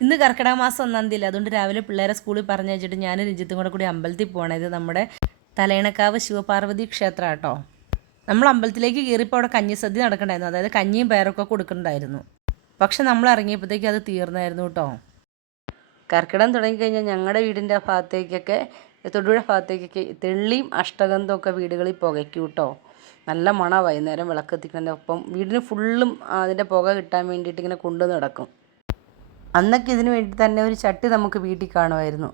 ഇന്ന് കർക്കിടക മാസം 1-ാം തീയതി, അതുകൊണ്ട് രാവിലെ പിള്ളേരെ സ്കൂളിൽ പറഞ്ഞയച്ചിട്ട് ഞാനും രഞ്ജിത്തും കൂടി അമ്പലത്തിൽ പോകണം. ഇത് നമ്മുടെ തലയണക്കാവ് ശിവപാർവതി ക്ഷേത്രം കേട്ടോ. നമ്മൾ അമ്പലത്തിലേക്ക് കയറിയപ്പോൾ അവിടെ കഞ്ഞിസദ്യ നടക്കണ്ടായിരുന്നു, അതായത് കഞ്ഞിയും പയറൊക്കെ കൊടുക്കണ്ടായിരുന്നു. പക്ഷെ നമ്മൾ ഇറങ്ങിയപ്പോഴത്തേക്ക് അത് തീർന്നായിരുന്നു കേട്ടോ. കർക്കിടകം തുടങ്ങിക്കഴിഞ്ഞാൽ ഞങ്ങളുടെ വീടിൻ്റെ ഭാഗത്തേക്കൊക്കെ, തൊടുപുഴ ഭാഗത്തേക്കൊക്കെ തെള്ളിയും അഷ്ടഗന്ധമൊക്കെ വീടുകളിൽ പുകയ്ക്കും കേട്ടോ. നല്ല മണമാണ് വൈകുന്നേരം വിളക്ക് എത്തിക്കുന്നതിൻ്റെ ഒപ്പം. വീടിന് ഫുള്ളും അതിൻ്റെ പുക കിട്ടാൻ വേണ്ടിയിട്ട് ഇങ്ങനെ കൊണ്ടു നടക്കും. അന്നൊക്കെ ഇതിന് വേണ്ടി തന്നെ ഒരു ചട്ടി നമുക്ക് വീട്ടിൽ കാണുമായിരുന്നു.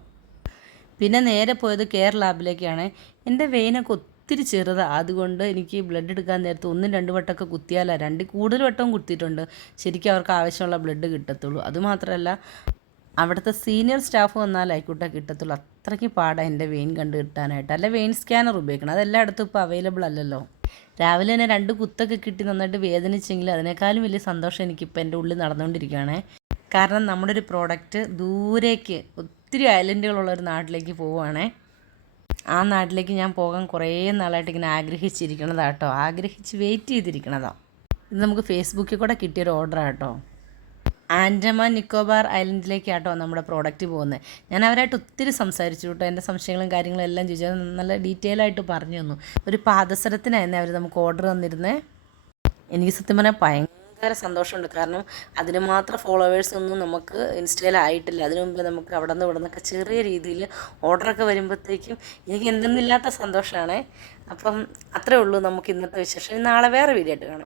പിന്നെ നേരെ പോയത് കെയർ ലാബിലേക്കാണ്. എൻ്റെ വെയിനൊക്കെ ഒത്തിരി ചെറുതാണ്, അതുകൊണ്ട് എനിക്ക് ബ്ലഡ് എടുക്കാൻ നേരത്ത് 1-2 വട്ടമൊക്കെ കുത്തിയാലാണ്, 2 കൂടുതൽ വട്ടവും കുത്തിയിട്ടുണ്ട്, ശരിക്കും അവർക്ക് ആവശ്യമുള്ള ബ്ലഡ് കിട്ടത്തുള്ളൂ. അതുമാത്രമല്ല അവിടുത്തെ സീനിയർ സ്റ്റാഫ് വന്നാലായിക്കോട്ടെ കിട്ടത്തുള്ളൂ. അത്രയ്ക്ക് പാടാണ് എൻ്റെ വെയിൻ കണ്ട് കിട്ടാനായിട്ട്. അല്ല വെയിൻ സ്കാനർ ഉപയോഗിക്കണം, അതെല്ലായിടത്തും ഇപ്പോൾ അവൈലബിൾ അല്ലല്ലോ. രാവിലെ തന്നെ 2 കുത്തൊക്കെ കിട്ടി നന്നായിട്ട് വേദനിച്ചെങ്കിൽ അതിനേക്കാളും വലിയ സന്തോഷം എനിക്കിപ്പോൾ എൻ്റെ ഉള്ളിൽ നടന്നുകൊണ്ടിരിക്കുകയാണ്. കാരണം നമ്മുടെ ഒരു പ്രോഡക്റ്റ് ദൂരേക്ക് ഒത്തിരി ഐലൻഡുകളുള്ള ഒരു നാട്ടിലേക്ക് പോവുകയാണേ. ആ നാട്ടിലേക്ക് ഞാൻ പോകാൻ കുറേ നാളായിട്ട് ഇങ്ങനെ ആഗ്രഹിച്ചിരിക്കണതാണ് കേട്ടോ, ആഗ്രഹിച്ച് വെയിറ്റ് ചെയ്തിരിക്കണതാണ്. ഇത് നമുക്ക് ഫേസ്ബുക്കിൽ കൂടെ കിട്ടിയൊരു ഓർഡറാണ് കേട്ടോ. ആൻഡമാൻ നിക്കോബാർ ഐലൻഡിലേക്കാട്ടോ നമ്മുടെ പ്രോഡക്റ്റ് പോകുന്നത്. ഞാൻ അവരായിട്ട് ഒത്തിരി സംസാരിച്ചു കേട്ടോ, എൻ്റെ സംശയങ്ങളും കാര്യങ്ങളും എല്ലാം ചോദിച്ചാൽ നല്ല ഡീറ്റെയിൽ ആയിട്ട് പറഞ്ഞു തന്നു. ഒരു പാദസരത്തിനായിരുന്നു അവർ നമുക്ക് ഓർഡർ തന്നിരുന്നത്. എനിക്ക് സത്യം പറഞ്ഞാൽ ഭയങ്കര സന്തോഷമുണ്ട്, കാരണം അതിന് മാത്രം ഫോളോവേഴ്സ് ഒന്നും നമുക്ക് ഇൻസ്റ്റയിലായിട്ടില്ല. അതിനു മുമ്പ് നമുക്ക് അവിടെ നിന്ന് ഇവിടെ നിന്നൊക്കെ ചെറിയ രീതിയിൽ ഓർഡറൊക്കെ വരുമ്പോഴത്തേക്കും എനിക്ക് എന്തെന്നില്ലാത്ത സന്തോഷമാണ്. അപ്പം അത്രേ ഉള്ളൂ നമുക്ക് ഇന്നത്തെ വിശേഷം. നാളെ വേറെ വീഡിയോ ആയിട്ട് കാണാം.